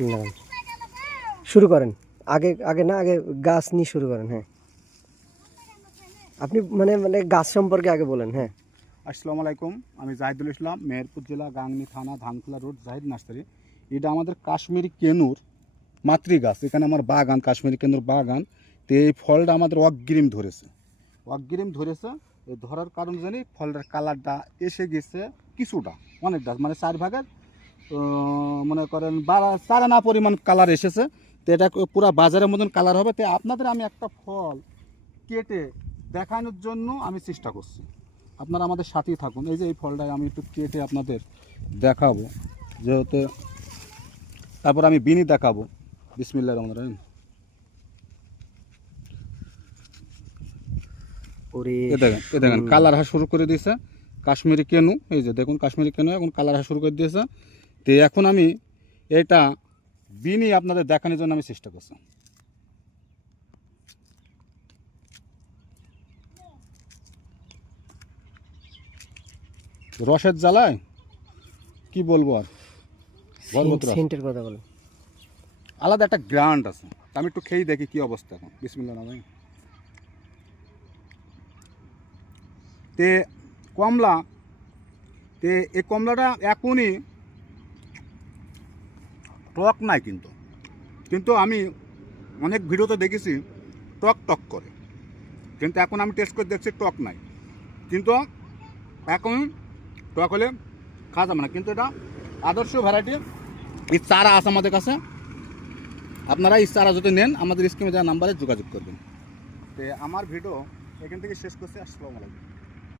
লাগান। শুরু করেন, আগে আগে না আগে গাছ নিয়ে শুরু করেন। হ্যাঁ, আপনি মানে মানে গাছ সম্পর্কে আগে বলেন। হ্যাঁ, আসসালামু আলাইকুম, আমি জাহিদুল ইসলাম, মেহেরপুর জেলা, গাংনী থানা, ধানখোলা রোড, জাহিদ নার্সারি। এটা আমাদের কাশ্মীরি কেনুর মাতৃ গাছ। এখানে আমার বাগান, কাশ্মীরি কেনুর বাগান। তো এই ফলটা আমাদের অগ্রিম ধরেছে, এই ধরার কারণ জানি ফলটার কালারটা এসে গেছে কিছুটা, অনেকটা মানে 4 ভাগের মনে করেন 4 আনা পরিমাণ কালার এসেছে। তো এটা পুরো বাজারের মতন কালার হবে। তো আপনাদের আমি একটা ফল কেটে দেখানোর জন্য আমি চেষ্টা করছি, আপনারা আমাদের সাথেই থাকুন। এই যে এই ফলটাই আমি একটু কেটে আপনাদের দেখাবো, যেহেতু তারপর আমি বিনি দেখাবো। বিসমিল্লাহির রহমানির রহিম। এ দেখেন কালার হওয়া শুরু করে দিয়েছে কাশ্মীরি কেনু। এই যে দেখুন কাশ্মীরি কেনু এখন কালার হওয়া শুরু করে দিয়েছে। তো এখন আমি এটা বিনি আপনাদের দেখানোর জন্য আমি চেষ্টা করছি। রসের জ্বালায় কি বলবো আর, সেন্টের কথা বলেন। আলাদা একটা গ্রান্ড আছে। আমি একটু খেয়ে দেখি কি অবস্থা এখন। বিসমিল্লাহ না ভাই। তে কমলা, তে এই কমলাটা এখনই টক নাই, কিন্তু আমি অনেক ভিডিওতে দেখেছি টক টক করে, কিন্তু এখন আমি টেস্ট করে দেখছি টক নাই। কিন্তু এখন টক হলে খাওয়া যাবে না, কিন্তু এটা আদর্শ ভ্যারাইটি। এই চারা আছে আমাদের কাছে, আপনারা এই চারা যদি নেন আমাদের স্ক্রিনে দেওয়া নাম্বারে যোগাযোগ করবেন। তো আমার ভিডিও এখান থেকে শেষ করছি। আসসালামু আলাইকুম।